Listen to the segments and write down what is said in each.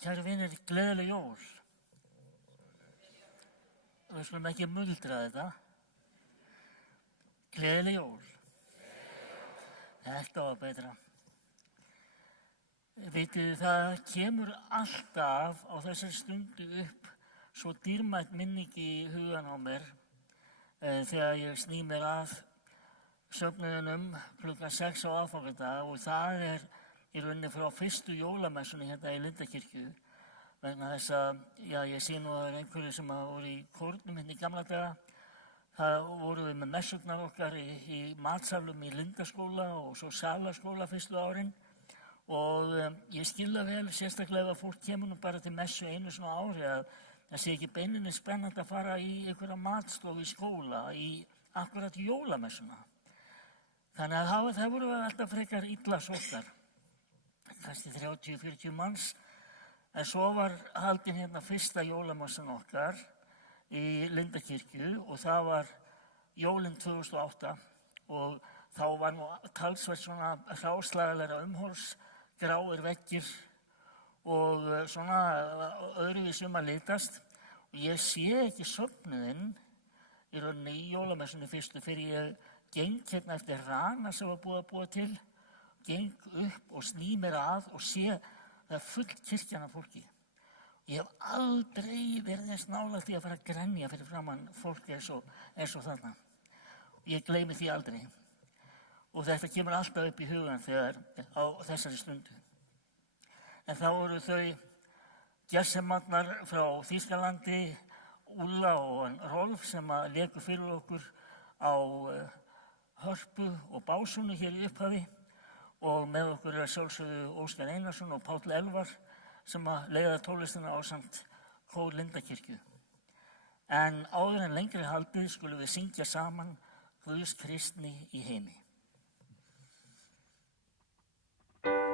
Kæru vinir, gleðileg jól. Við skulum ekki muldra þetta. Gleðileg jól. Þetta var betra. Vitið þið, það kemur alltaf á þessari stundu upp svo dýrmætt minning í hugan á mér þegar ég sný mér að söfnuðinum klukkan 6 á aðfangadag og það í rauninni frá fyrstu jólamessunni hérna í Lindakirkju vegna þess að, ég sé nú að það einhverju sem voru í kórnum hérna í gamla daga. Það voru við með messurnar okkar í matsalum í Lindaskóla og svo Salaskóla fyrstu árin og ég skilða vel sérstaklega að fólk kemur nú bara til messu einu svona ári að það sé ekki beininni spennandi að fara í einhverja matstofu í skóla í akkurat jólamessuna. Þannig að það voru alltaf frekar illa sóttar, kannski 30-40 manns, en svo var haldin hérna fyrsta jólamessan okkar í Lindakirkju og það var jólin 2008 og þá var nú talsvert svona hráslagalegra umhorfs, gráir veggir og svona öðruvísi að litast og ég sé ekki söfnuðinn í rauninni í jólamessunni fyrstu fyrir ég geng hérna eftir rana sem var búið að búa til, geng upp og sný mér að og sé það full kirkjan af fólki. Ég hef aldrei verið þess nálægt því að fara að grenja fyrir framann fólk eins og þarna. Ég gleymi því aldrei. Og þetta kemur alltaf upp í hugan þegar á þessari stundu. En þá voru þau gersemarnar frá Þýskalandi, Úlla og Rolf sem að léku fyrir okkur á Hörpu og Básunu hér í upphafi og með okkur sjálfsögðu Óskar Einarsson og Páll Elvar sem að leiða tónlistina ásamt kór Lindakirkju. En áður en lengri haldið skulum við syngja saman Guðs kristni í heimi. Amen.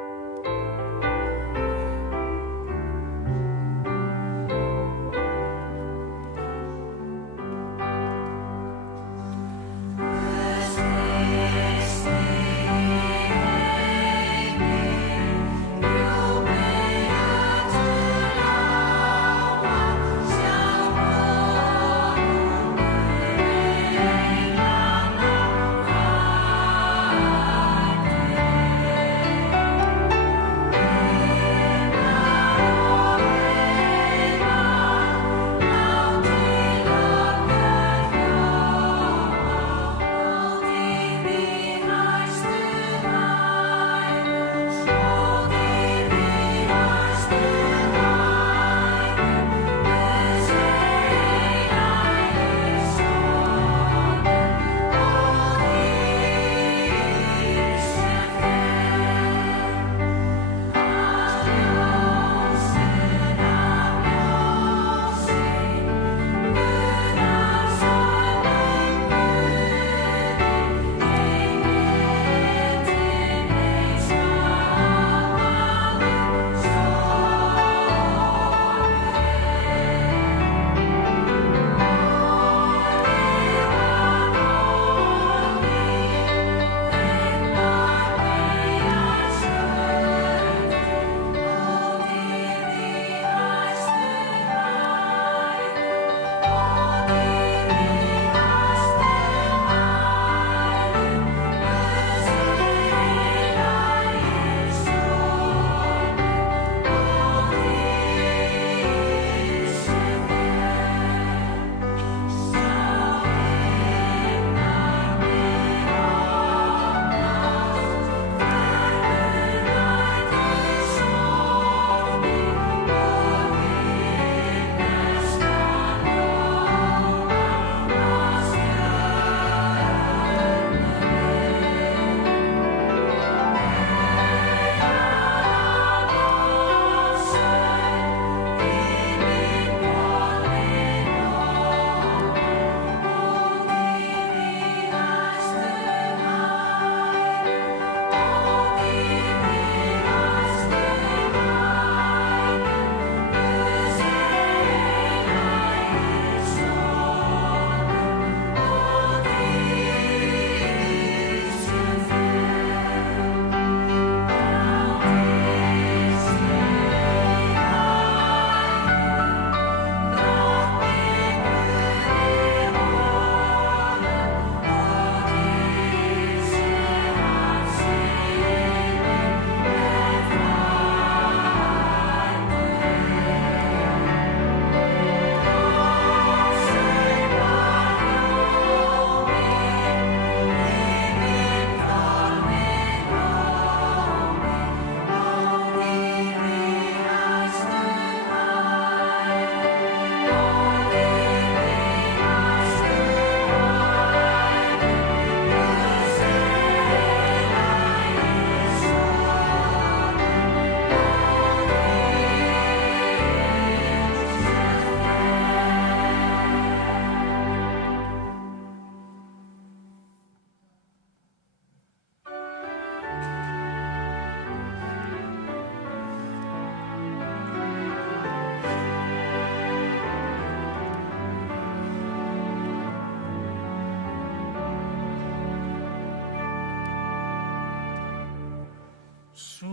Sú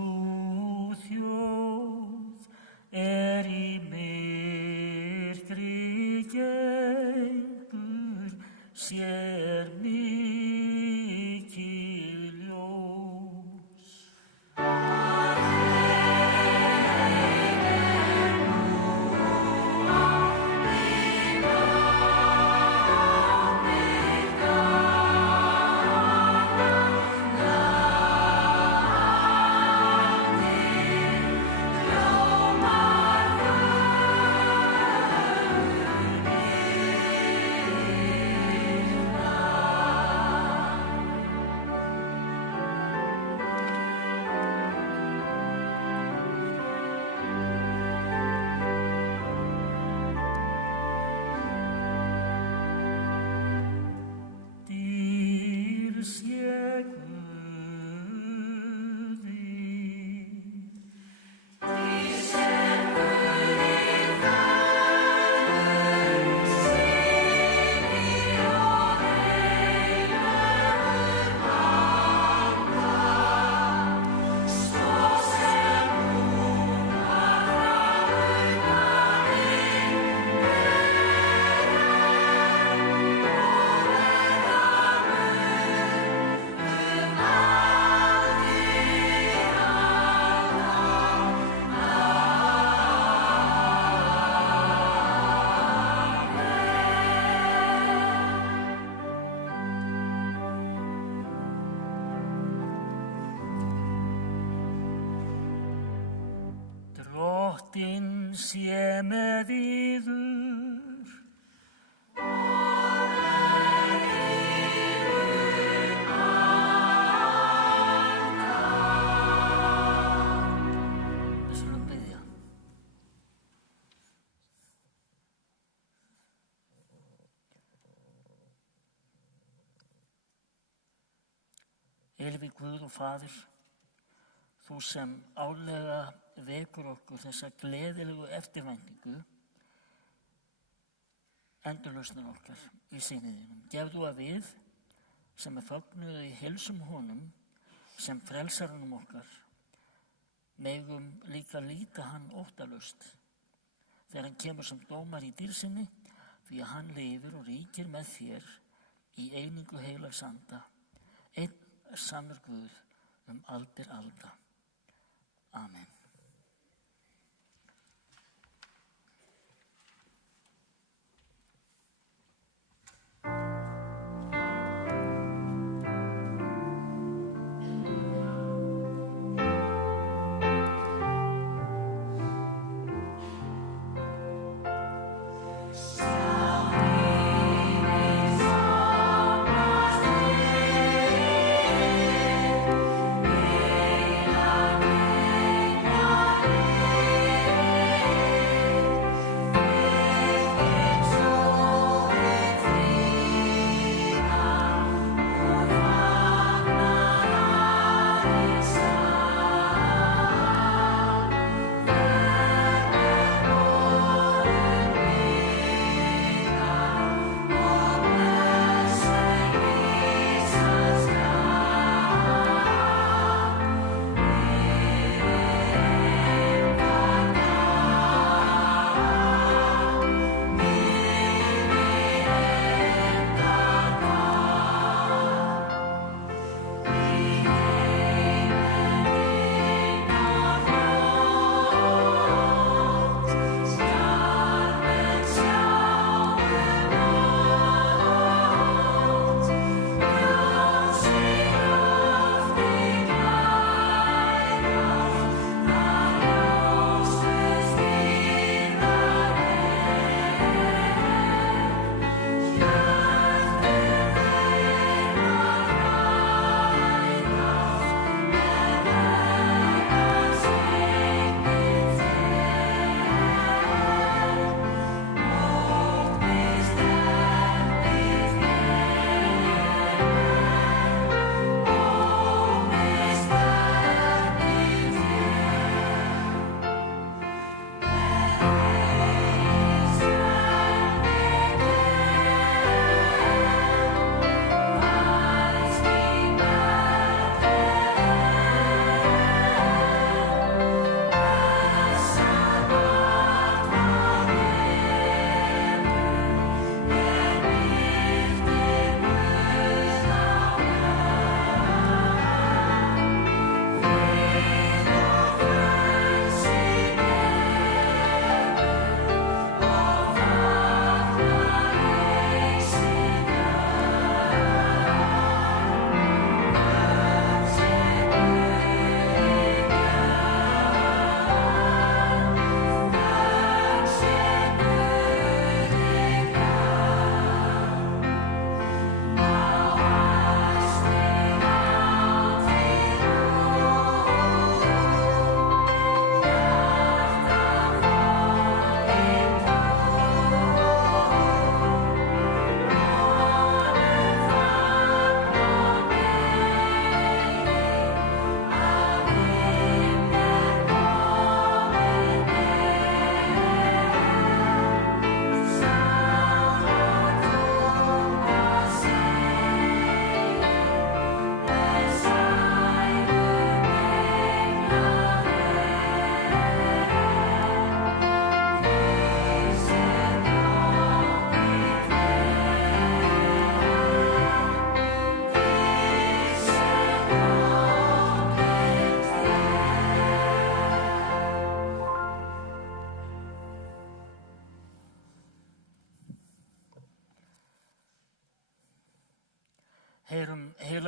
þjóð í myrkri gengur, sér mikið ljós. Drottinn sé með yður. Við skulum biðja. Eilífur Guð og Faðir, þú sem árlega vekur okkur þessa gleðilegu eftirvæntingu, endurlausnar okkar í syni þínum. Gefðu að við, sem fögnuðu í heilsum honum, sem frelsarunum okkar, megum líka líta hann óttalaust þegar hann kemur sem dómari í dýrsinni, því að hann lifir og ríkir með þér í einingu heilags anda, einn sannur Guð aldir alda. Amen. Amen.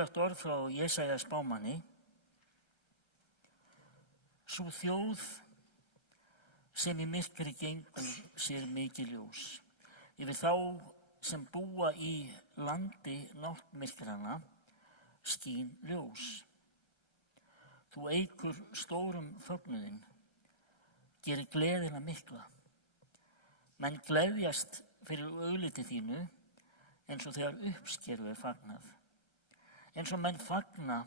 mikilvægt orð frá Jesaja spámanni. Sú þjóð sem í myrkri gengur sér mikið ljós. Yfir þá sem búa í landi náttmyrkrana skín ljós. Þú eykur stórum fögnuðinn, gerir gleðina mikla. Menn gleðjast fyrir augliti þínu eins og þegar uppskeru fagnað. Eins og menn fagna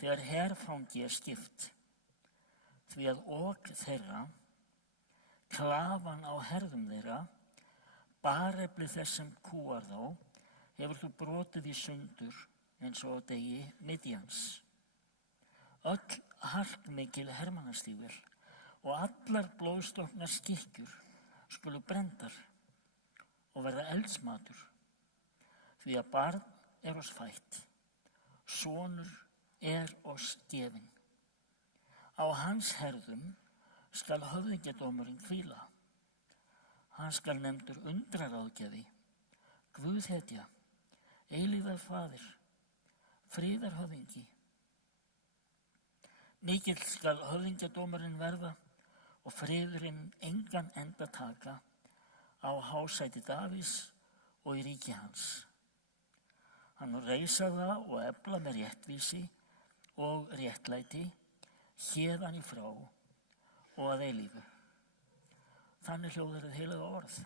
þegar herfangi skipt. Því að ok þeirra, klafan á herðum þeirra, barefli þess sem kúar þá, hefur þú brotið í sundur eins og á degi Midjans. Öll harkmikil hermannastígvél og allar blóðstoknar skikkjur skulu brenndar og verða eldsmatur, því að barn er oss fætt, sonur er oss gefinn. Á hans herðum skal höfðingjadómurinn hvíla. Hann skal nefndur undraráðgjafi, Guðhetja, eilífðarfaðir, friðarhöfðingi. Mikill skal höfðingjadómurinn verða og friðurinn engan enda taka á hásæti Davíðs og í ríki hans. Hann mun reisa það og efla með réttvísi og réttlæti héðan í frá og að eilífu. Þannig hljóðar hið heilaga orð.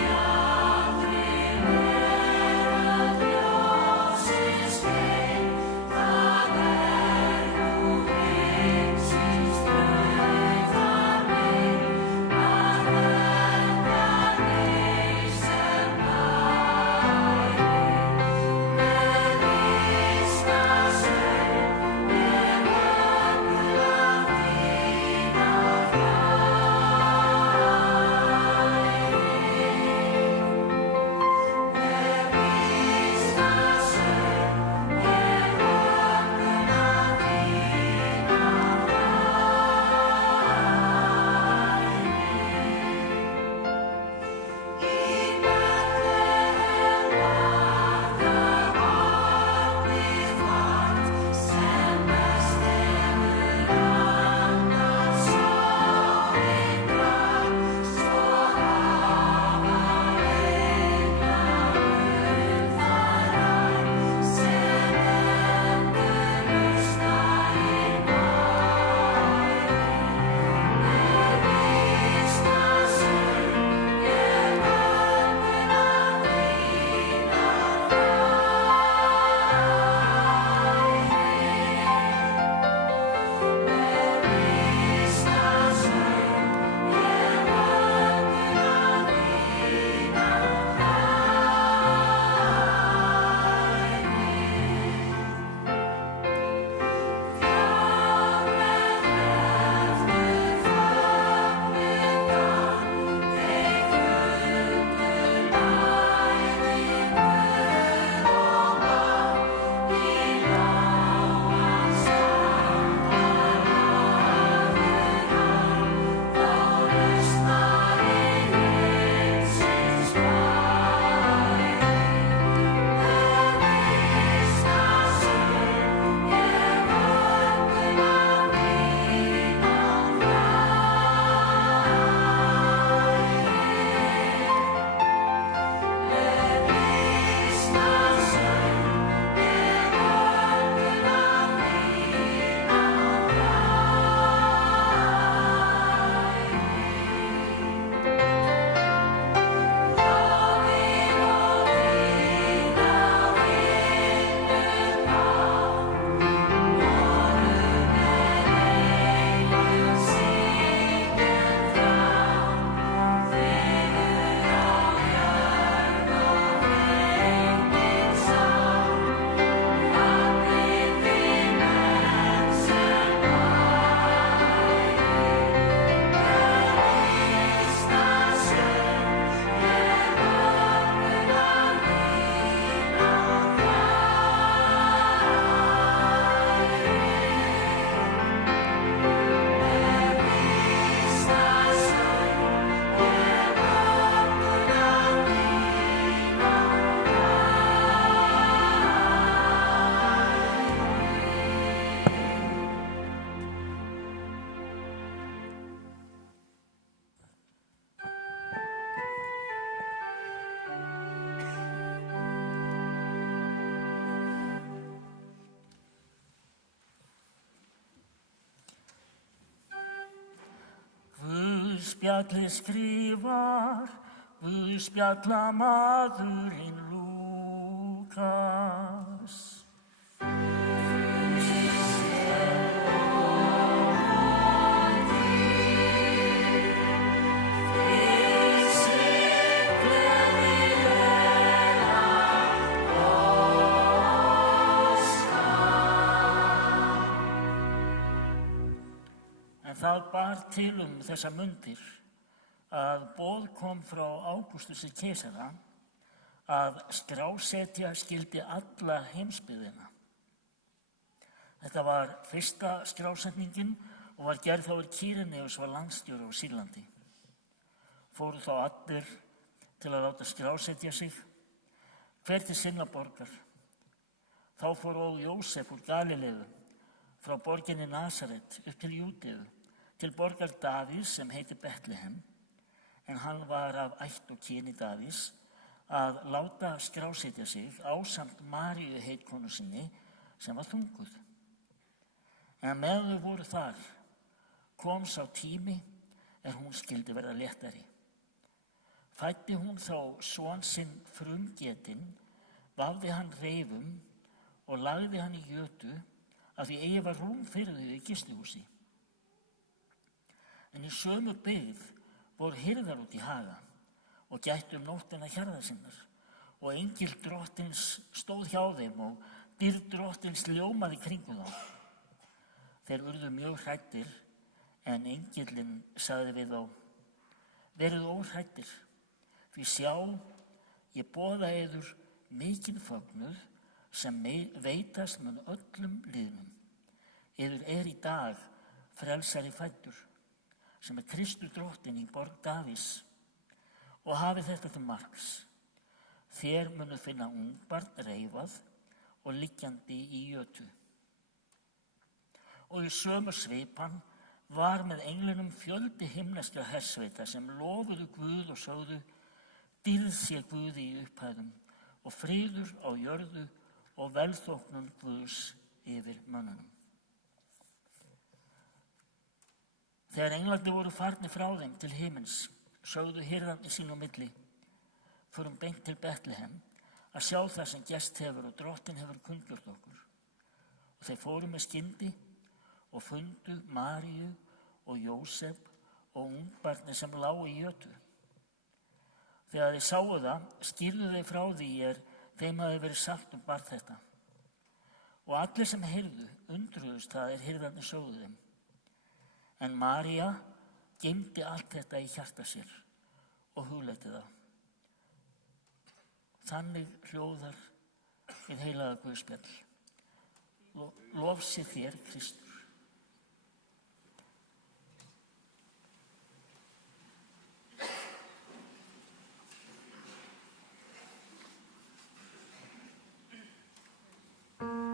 Ja. Guðspjallið skrifar, Guðspjallamaðurinn Lúkas. Það bar til þessa mundir að boð kom frá Ágústusi keisara að skrásetja skyldi alla heimsbyggðina. Þetta var fyrsta skrásetningin og var gerð þá Kýreneus var landstjóri á Sýrlandi. Fóru þá allir til að láta skrásetja sig, hver til sinna borgar. Þá fór og Jósef úr Galileu frá borginni Nasaret upp til Júdeu, til borgar Davíðs sem heitir Betlehem, en hann var af ætt og kyni Davíðs, að láta skrásetja sig ásamt Maríu heitkonu sinni sem var þunguð. En meðan þau voru þar, kom sá tími hún skyldi verða léttari. Fæddi hún þá son sinn frumgetinn, vafði hann reifum og lagði hann í jötu af því eigi var rúm fyrir þau í gistihúsi. En í sömu byggð voru hirðar út í haga og gættu nóttina hjarðar sinnar og engill drottins stóð hjá þeim og dýrð drottins ljómaði kringum þá. Þeir urðu mjög hræddir en engillinn sagði við þá: verið óhræddir, því sjá, ég boða yður mikinn fögnuð sem veitast mun öllum lýðnum. Yður í dag frelsari fæddur, sem Kristur drottinn í borg Davíðs, og hafið þetta til marks. Þér munu finna ungbarn reifað og liggjandi í jötu. Og í sömu svipan var með englinum fjöldi himneskra hersveita sem lofuðu Guð og sögðu: dýrð sé Guði í upphæðum og friður á jörðu og velþóknun Guðs yfir mönnunum. Þegar englarnir voru farnir frá þeim til himins, sögðu hirðarnir sín á milli: förum beint til Betlehem að sjá það sem gerst hefur og drottinn hefur kunngjört okkur. Og þeir fóru með skyndi og fundu Maríu og Jósef og ungbarnið sem lágu í jötu. Þegar þeir sáu það, skýrðu þeir frá því þeim hafði verið sagt barn þetta. Og allir sem heyrðu undruðust það hirðarnir sögðu þeim. En María geymdi allt þetta í hjarta sér og hugleiddi það. Þannig hljóðar hið heilaga Guðspjall. Lof sé þér, Kristur. Amen.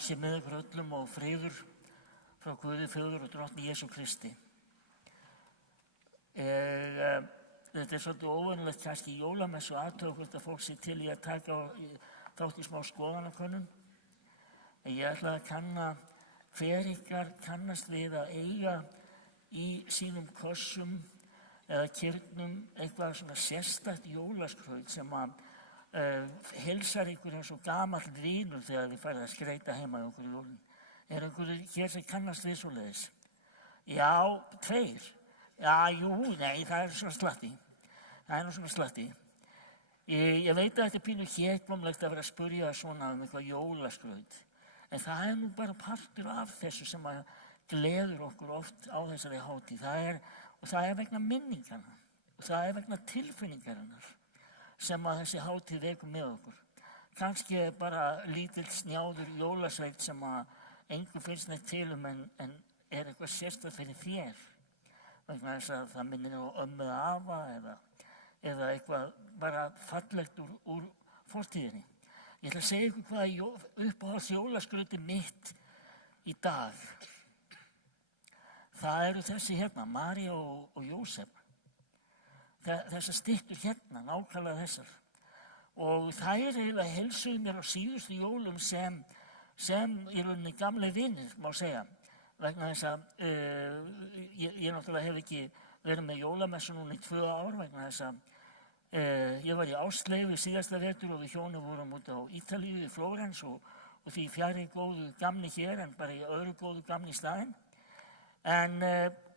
sé með ykkur öllum og friður frá Guði Föður og Drottni Jesú Kristi. Þetta svolítið óvenjulegt kannski í jólamessu aðtöku fólk sé til í að taka þátt í smá skoðanakönnun. En ég ætla að kanna hver ykkar kannast við að eiga í sínum kössum eða kirnum eitthvað svona sérstakt jólaskraut sem að heilsar ykkur eins og gamall vinur þegar þið farið að skreita heima í okkur í jólinn. Einhverjir hér sem kannast við svoleiðis? Já, 2. Já, nei, það svona slatti. Það nú svona slatti. Ég veit að þetta pínu hégmamlegt að vera að spyrja svona eitthvað jólaskraut. En það nú bara partur af þessu sem að gleður okkur oft á þessari hátíð. Það vegna minninganna. Og það vegna tilfinningarinnar sem að þessi hátíð vekur með okkur. Kannski bara lítill snjáður jólasveit sem að engum finnst neitt til en eitthvað sérstakt fyrir þér. Vegna þess að það minnir á ömmu eða afa eða eitthvað bara fallegt úr fortíðinni. Ég ætla að segja ykkur hvað uppáhalds jólaskrauti mitt í dag. Það eru þessi hérna, María og Jósef. Þessar styttur hérna, nákvæmlega þessar. Og þær eiginlega heilsuðu mér á síðustu jólum sem í rauninni gamli vinir, má segja. Vegna þess að ég náttúrulega hef ekki verið með jólamessu núna í 2 ár vegna þess að ég var í ástleyfi síðasta vetur og við hjónin vorum út á Ítalíu í Flórens og því fjarri góðu gamni hér en bara í öðru góðu gamni staðinn.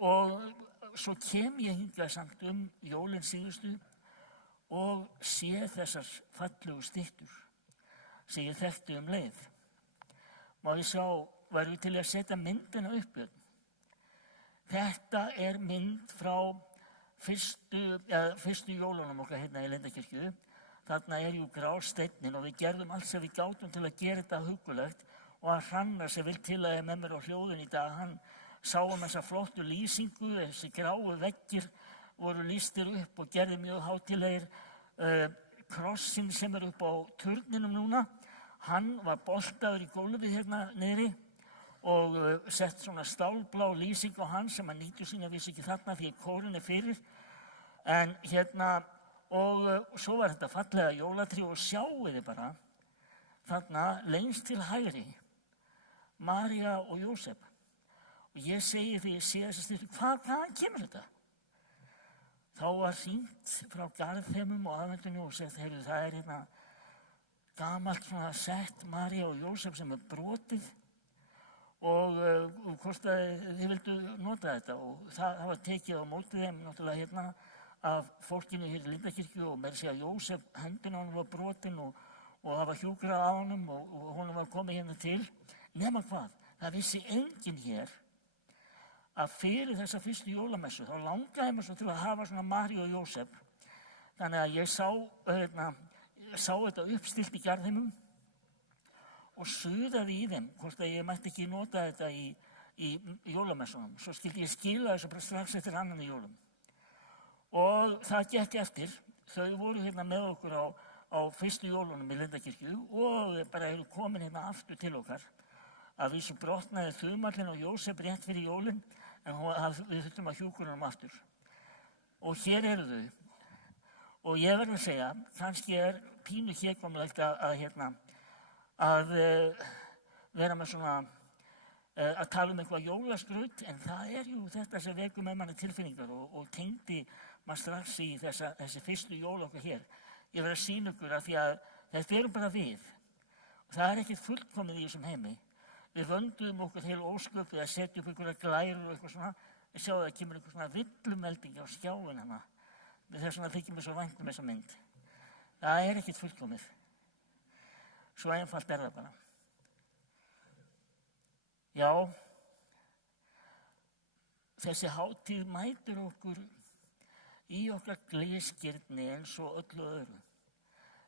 Og svo kem ég hingað samt jólin síðustu og sé þessar fallegu styttur sem ég þekkti leið. Má ég sjá, væru til að setja myndina upp. Þetta mynd frá fyrstu jólunum okkar hérna í Lindakirkju. Þarna jú grásteinninn og við gerðum allt sem við gátum til að gera þetta huggulegt og að Hrannar sem vil til að með mér á hljóðun í dag, hann sáum þessa flottu lýsingu, þessi gráu veggir voru lýstir upp og gerði mjög hátíðlegir. Krossinn sem upp á turninum núna, hann var boltaður í gólfið hérna niðri og sett svona stálblá lýsing á hann sem að nýttu sína vissi ekki þarna því að kórinn fyrir. En hérna, og svo var þetta fallega jólatrí og sjáu þið bara, þarna lengst til hægri, María og Jósef. Og ég segi því ég sé þessa styttu, hvaðan kemur þetta? Þá var hringt frá Garðheimum og aðvendunni og sagt, heyrðu, það hérna gamalt svona sett María og Jósef sem brotið og hvort að þið vildu nota þetta og það var tekið á móti þeim náttúrulega hérna af fólkinu hér í Lindakirkju og meira segja Jósef, hendin á hann var brotin og það var hjúkrað á honum og honum var komið hérna til. Nema hvað, það vissi enginn hér að fyrir þessa fyrstu jólamessu þá langaði mér svo til að hafa svona Maríu og Jósef. Þannig að ég sá þetta uppstilt í Garðheimum og suðaði í þeim hvort að ég mætti ekki nota þetta í jólamessunum. Svo skildi ég skila þessu bara strax eftir annan í jólum. Og það gekk eftir. Þau voru hérna með okkur á fyrstu jólunum í Lindakirkju og bara eru komin hérna aftur til okkar. Að vísu brotnaði þumallinn og Jósef rétt fyrir jólin en við þurftum að hjúkra honum aftur. Og hér eru þau. Og ég verð að segja, kannski pínu hégmamlegt að vera með svona, að tala eitthvað jólaskraut, en það jú þetta sem vekur með manni tilfinningar og tengdi maður strax í þessi fyrstu jól okkar hér. Ég verð að sýna ykkur að því að þetta bara við. Og það ekkert fullkomið í þessum heimi. Við vönduðum okkur heil ósköp við að setja upp einhverja glærur og eitthvað svona. Við sjáum að það kemur einhver svona villumelding á skjáin hana. Þess vegna þykir mér svo vænt þessa mynd. Það ekkert fullkomið. Svo einfalt það bara. Já, þessi hátíð mætir okkur í okkar gleðskirni eins og öllu öðru.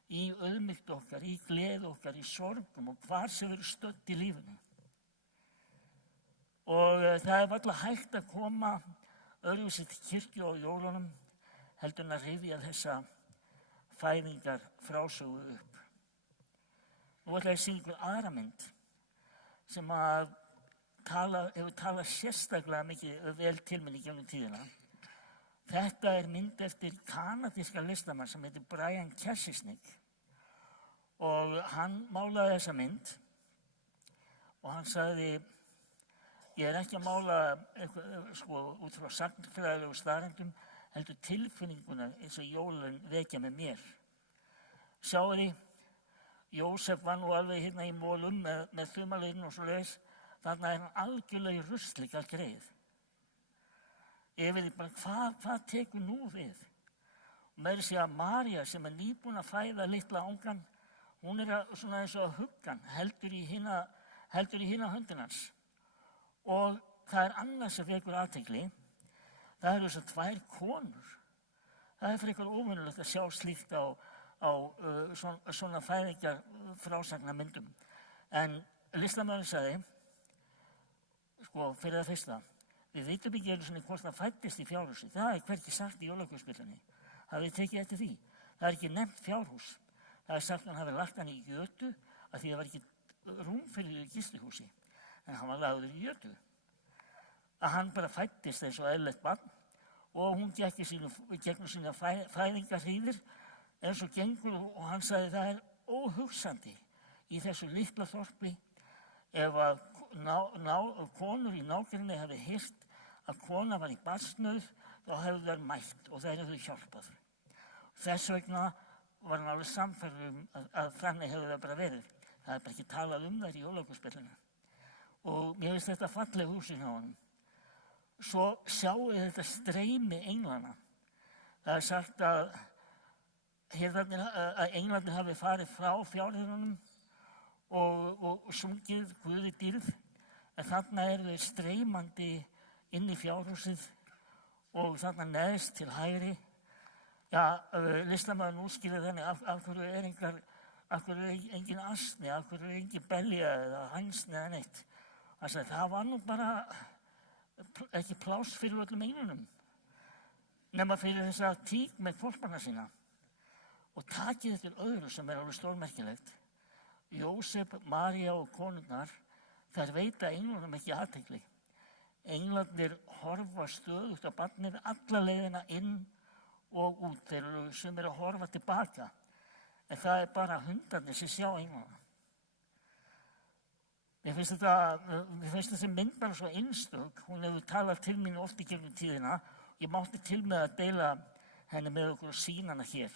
Í auðmýkt okkar, í gleði okkar, í sorgum og hvar sem við stödd í lífinu. Og það varla hægt að koma öðruvísi til kirkju á jólunum heldur en að rifja þessa fæðingar frásögu upp. Nú ætla ég að sýna ykkur aðra mynd sem hefur talað sérstaklega mikið vel til minni gegnum tíðina. Þetta mynd eftir kanadíska listamann sem heitir Brian Kessisnik og hann málaði þessa mynd og hann sagði: ég ekki að mála eitthvað út frá sagnfræðilegu staðreyndum, heldur tilfinninguna eins og jólin vekja með mér. Sjáiði, Jósef var nú alveg hérna í mólum með þumalinn og svoleiðis, þarna hann algjörlega í rusli greið. Ég veit bara, hvað tekur nú við? Og meira segja María sem nýbúin að fæða litla angan, hún svona eins og að hugga hann, heldur í hina höndina hans. Og það annað sem vekur athygli, það eru þessar 2 konur. Það frekar óvenjulegt að sjá slíkt á svona fæðingar frásagnarmyndum. En listamaðurinn sagði, fyrir það fyrsta, við vitum ekki einu sinni hvort það fæddist í fjárhúsi. Það hvergi sagt í jólaguðspjallinni. Hafið tekið eftir því. Það ekki nefnt fjárhús. Það sagt að hann hafi lagt hann í jötu af því það var ekki rúm fyrir gistihúsi. En hann var lagður í jötu. Að hann bara fæddist eins og eðlilegt barn og hún gekk gegnum sína fæðingarhríðir eins og gengur og hann sagði það óhugsandi í þessu litla þorpi ef að konur í nágrenni hefði heyrt að kona var í barnsnauð, þá hefðu þær mætt og þær hefðu hjálpað. Þess vegna var hann alveg sannfærður að þannig hefðu það bara verið. Það bara ekki talað þær í jólaguðspjallinu. Og mér finnst þetta falleg húsin á honum. Svo sjáu þetta streymi englana. Það sagt að englarnir hafi farið frá fjárhirðunum og sungið Guði dýrð, en þarna þeir streymandi inn í fjárhúsið og þarna neðst til hægri. Já, listamaðurinn útskýrði þannig af hverju engin asni, af hverju engin belja eða hænsni eða neitt. Hann sagði, það var nú bara ekki pláss fyrir öllum englunum, nema fyrir þessa tík með hvolpana sína. Og takið eftir öðru sem alveg stórmerkilegt. Jósef, María og konurnar, þær veita englunum ekki athygli. Englarnir horfa stöðugt á barnið alla leiðina inn og út. Þeir eru sem að horfa tilbaka. En það bara hundarnir sem sjá engluna. Mér finnst þessi mynd bara svo einstök. Hún hefur talað til mín oft í gegnum tíðina. Ég mátti til með að deila henni með okkur og sýna hana hér.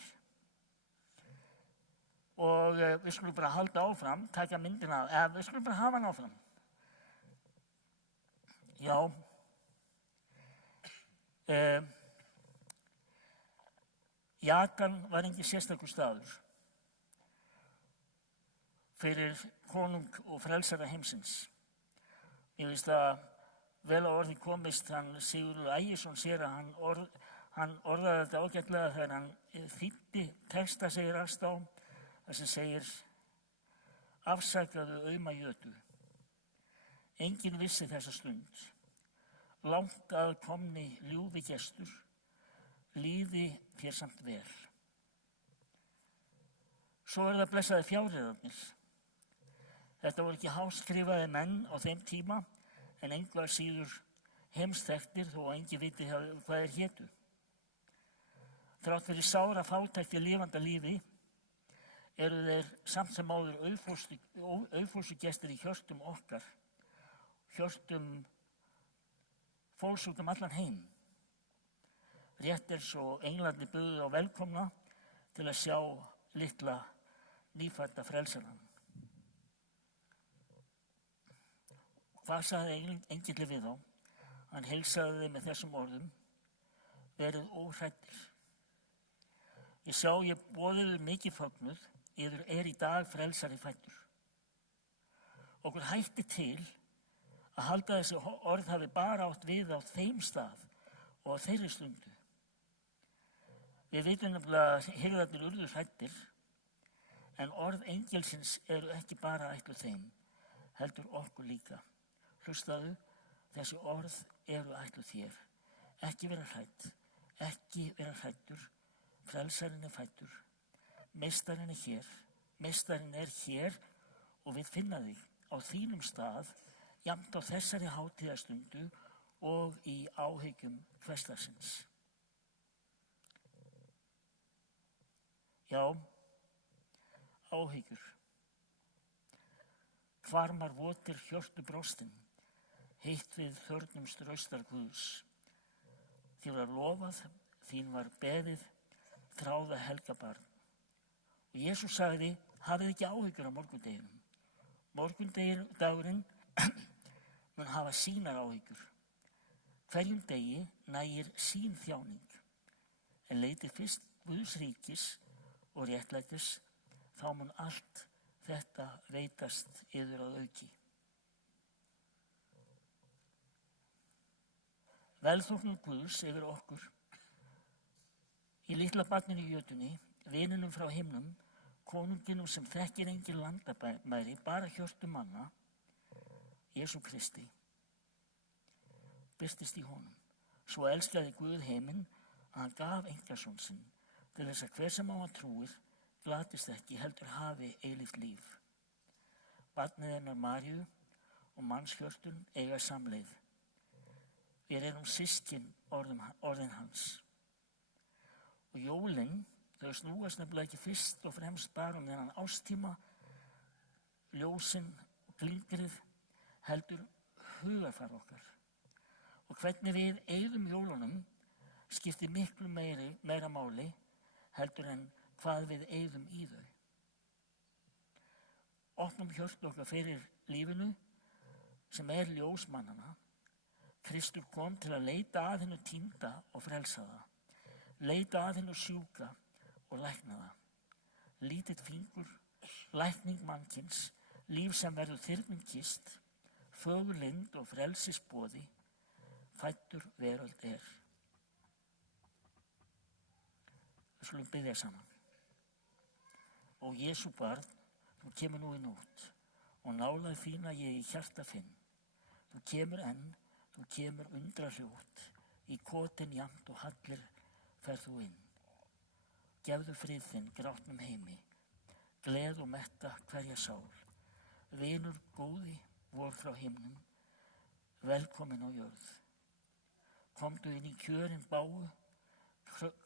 Og við skulum bara halda áfram, taka myndina, við skulum bara hafa hana áfram. Já. Jakan var engin sérstakur staður fyrir konung og frelsara heimsins. Ég veist að vel á orði komist hann Sigurður Ægisson sér að hann orðaði þetta ágætlega þegar hann þýddi texta segir alls á. Það sem segir, afsakaðu auma jötu. Enginn vissi þessa stund. Langt að komni ljúfi gestur, líði þér samt vel. Svo það blessaði fjárreiðarnir. Þetta voru ekki háskrifaði menn á þeim tíma, en engu að síður heimsþekktir þó að enginn viti hvað þeir hétu. Þrátt fyrir sára fátækt í lifanda lífi, eru þeir samt sem áður auðfúsugestir í hjörtum okkar, hjörtum fólks út allan heim. Rétt svo englarnir buðu á velkomna til að sjá litla nýfædda frelsarann. Hvað sagði engillinn við þá? Hann heilsaði þeim með þessum orðum, verið óhræddir. Ég sá ég boðið mikið fögnuð, yður í dag frelsari fæddur. Okkur hætti til að halda þessi orð hafi bara átt við á þeim stað og á þeirri stundu. Við vitum nefnilega að hirðarnir urðu hræddir, en orð engilsins eru ekki bara ætluð þeim, heldur okkur líka. Hlustaðu, þessi orð eru ætluð þér. Ekki vera hrædd, ekki vera hræddur, frelsarinn fæddur. Meistarinn hér og við finna þig á á þínum stað, jafnt á þessari hátíðastundu og í áhyggjum hversdagsins. Já, áhyggjur. Hvarmar votir hjörtu brjóstin, heitt við þörnum straustar Guðs. Þér var lofað, þín var beðið, þráða helgabarn. Og Jesús sagði, hafið ekki áhyggjur á morgundeginum. Morgundagurinn mun hafa sínar áhyggjur. Hverjum degi nægir sín þjáning. En leitið fyrst Guðs ríkis og réttlætis, þá mun allt þetta veitast yður að auki. Velþóknun Guðs yfir okkur, í litla barninu í jötunni, vininum frá himnum, konunginum sem þekkir engin landamæri, bara hjörtu manna, Jesú Kristi, birtist í honum. Svo elskaði Guð heiminn að hann gaf einkason sinn til þess að hver sem á hann trúir glatist ekki, heldur hafi eilíft líf. Barnið hennar Maríu og mannshjörtun eiga samleið. Við erum systkin orðin hans. Og jólin, þau snúast nefnilega ekki fyrst og fremst bara þennan ástíma, ljósin og glingrið, heldur hugarfar okkar. Og hvernig við eyðum jólunum skiptir miklu meira máli heldur en hvað við eyðum í þau. Opnum hjörtu okkar fyrir lífinu sem ljós mannanna. Kristur kom til að leita að hennu týnda og frelsa það. Leita að hennu sjúka og lækna það. Lítill fingur, lækning mannkins, líf sem verður þyrnum kist, fögur leynd og frelsisboði, fæddur veröld er. Við skulum biðja saman. Ó Jesú barn, þú kemur nú í nótt og nálægð þína ég í hjarta finn. Þú kemur enn, þú kemur undrahljótt, í kotin jafnt og hallir ferð þú inn. Gefðu frið þinn grátnum heimi, gleð og metta hverja sál. Vinur góði vor frá himnum, velkomin á jörð. Komdu inn í kjörin báu,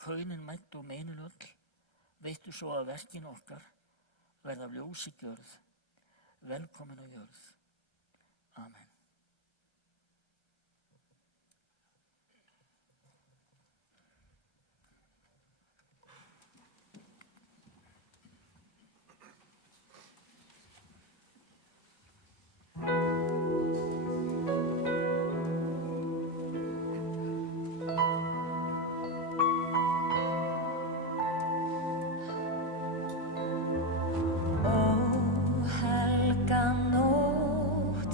kaunin mætt og meinin öll, veittu svo að verkin okkar verða ljósi gjörð, velkomin á jörð. Amen. Ó helga nótt,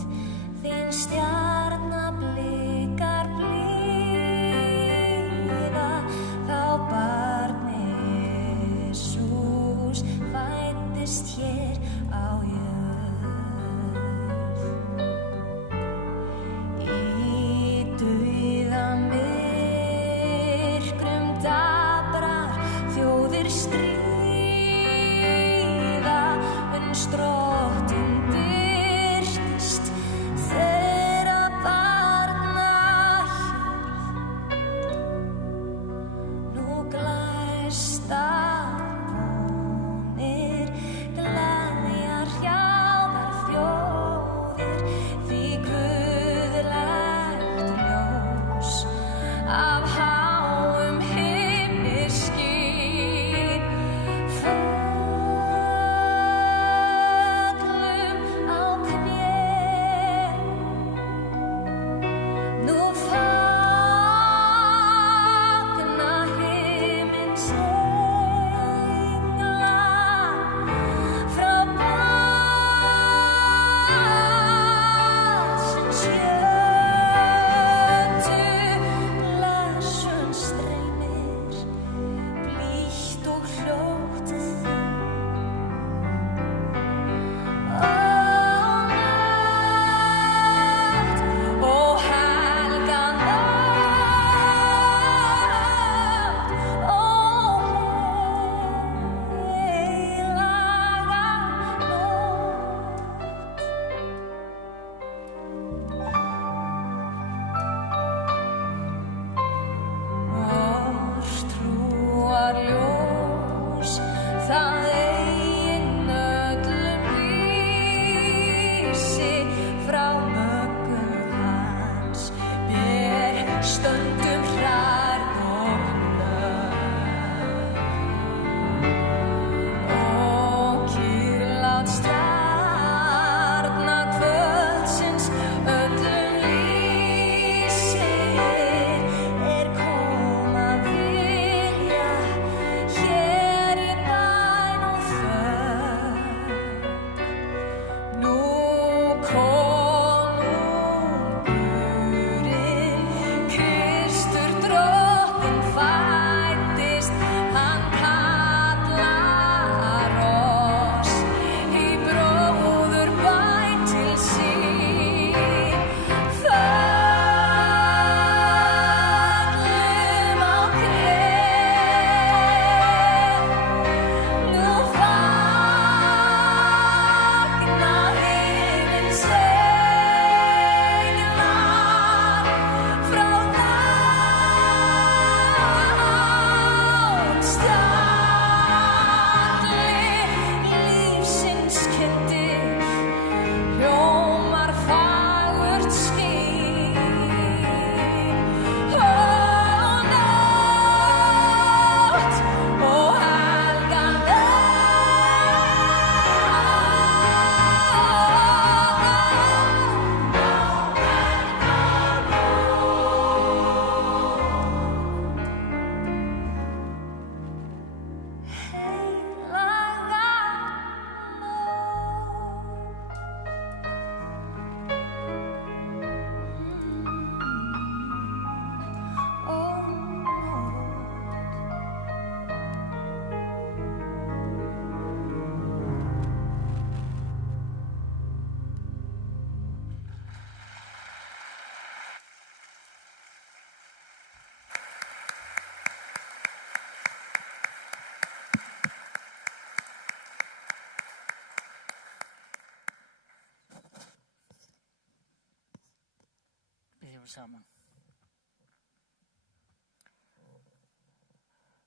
við saman.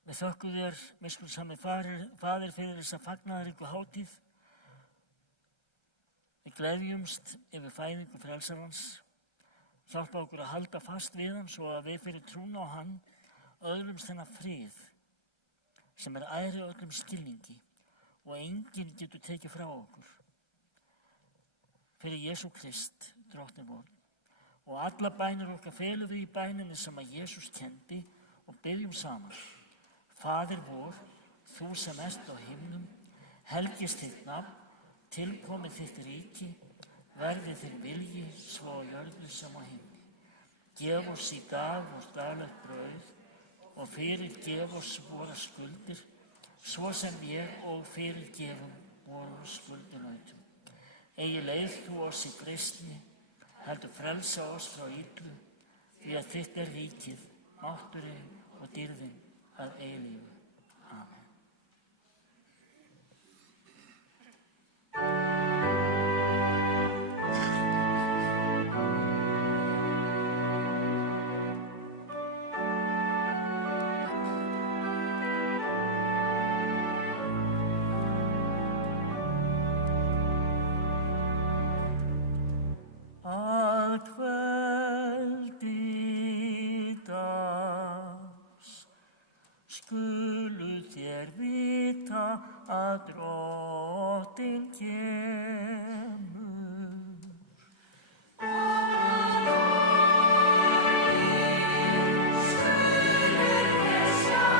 Við þökkum þér, miskunnsami Faðir, fyrir þessa fagnaðaríku hátíð. Við gleðjumst yfir fæðingu frelsarans. Hjálpa okkur að halda fast við hann svo að við fyrir trúna á hann öðlumst þennan frið sem æðri öllum skilningi og enginn getur tekið frá okkur. Fyrir Jesú Krist, drottinn vor, og alla bænir okkar felum við í bæninni sem að Jesús kendi og byggjum saman. Faðir vor, þú sem ert á himnum, helgist þitt nafn, tilkomið þitt ríki, verði þinn vilji svo á jörðu sem á himni. Gef oss í dag vort daglegt brauð og fyrirgef oss våra skuldir, svo sem við og fyrirgefum vorum skuldinautum. Eigi leið þú oss í freistni, heldur frelsa oss frá illu, því að þitt ríkið, mátturinn og dýrðin að eilífu. Amen. Skulu þér vita að Drottinn kemur. Skulu þér sjá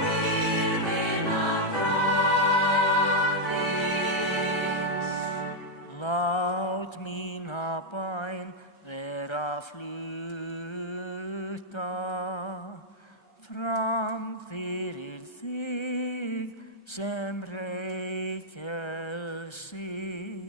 dýrðina frávís. Lát mína bæn vera flutta fram fyrir þig sem reykjað sig.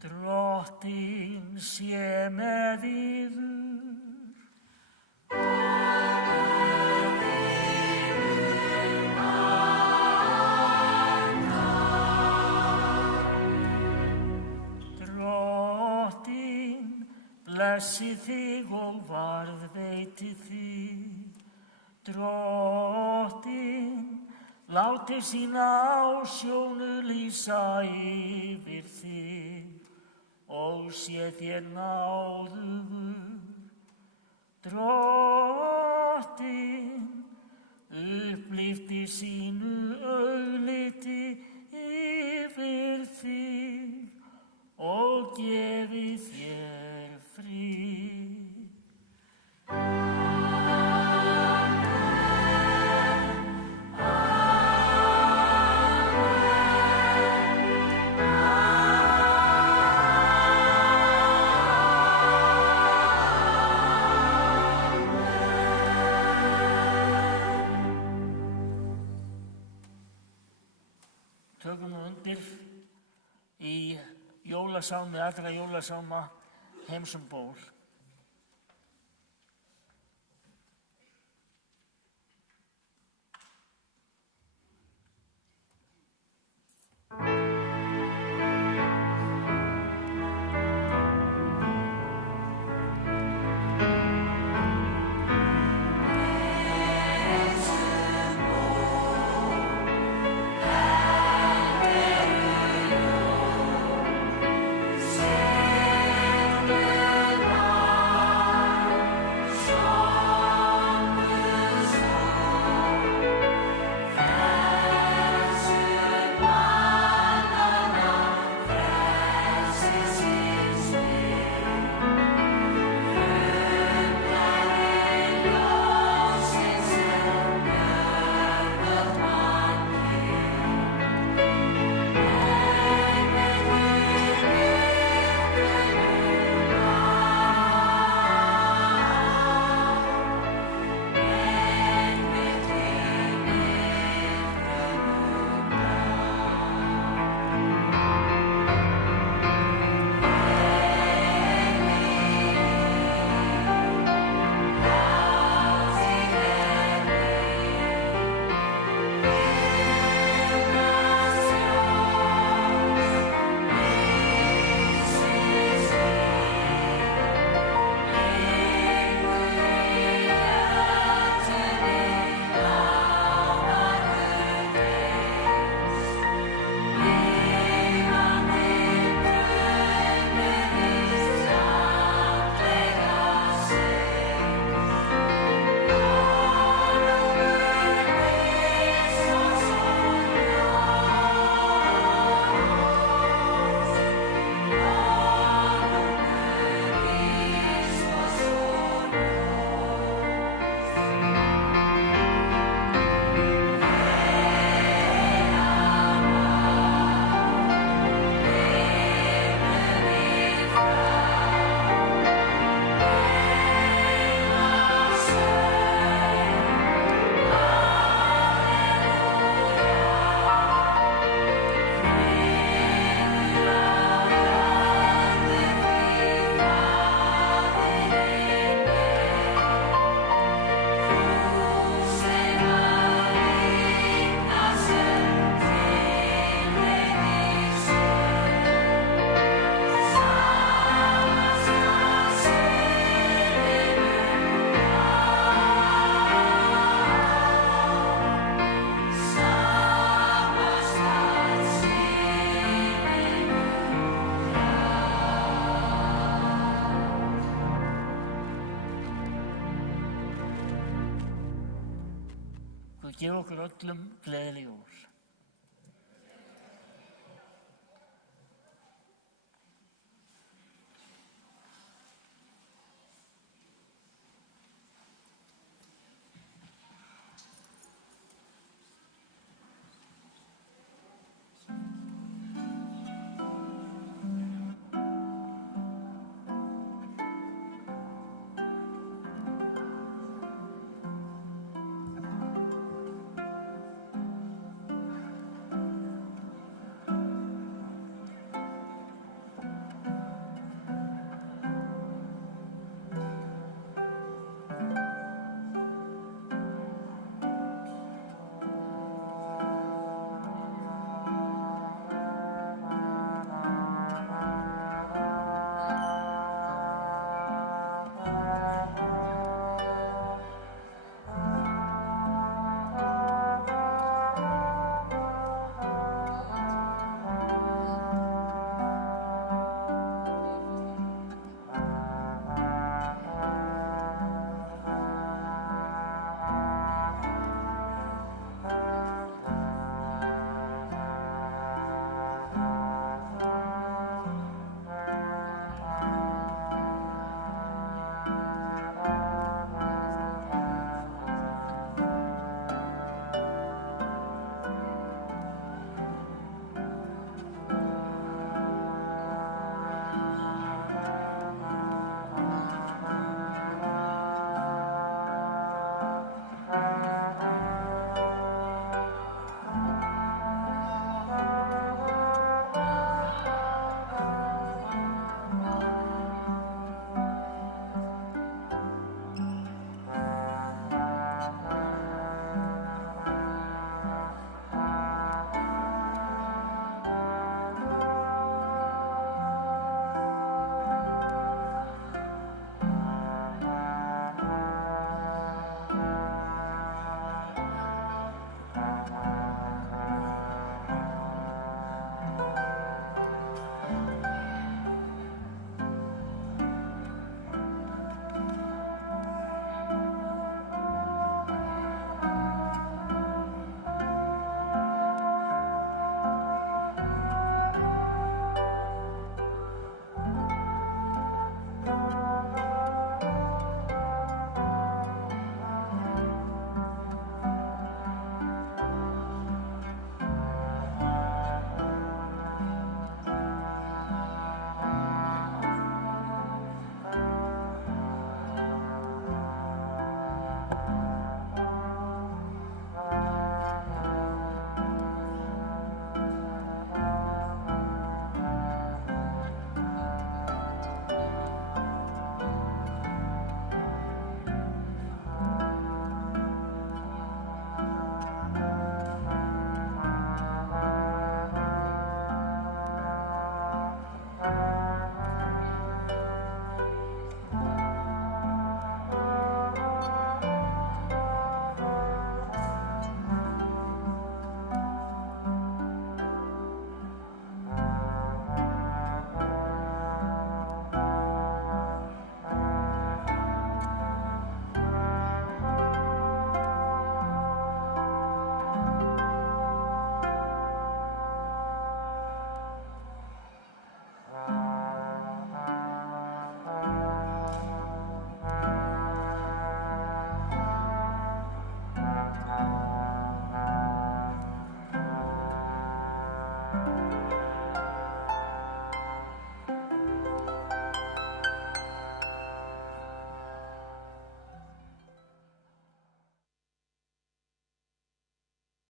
Drottinn sé með yður. Drottinn blessi þig og varðveiti þig. Drottinn láti sína ásjónu lýsa yfir þig og sé þér náðugur. Drottinn upplyfti sínu augliti yfir þig og gefi þér frið. í jólasálmi allra jólasálma, Heims um ból. Guð gefi okkur öllum gleðileg jól.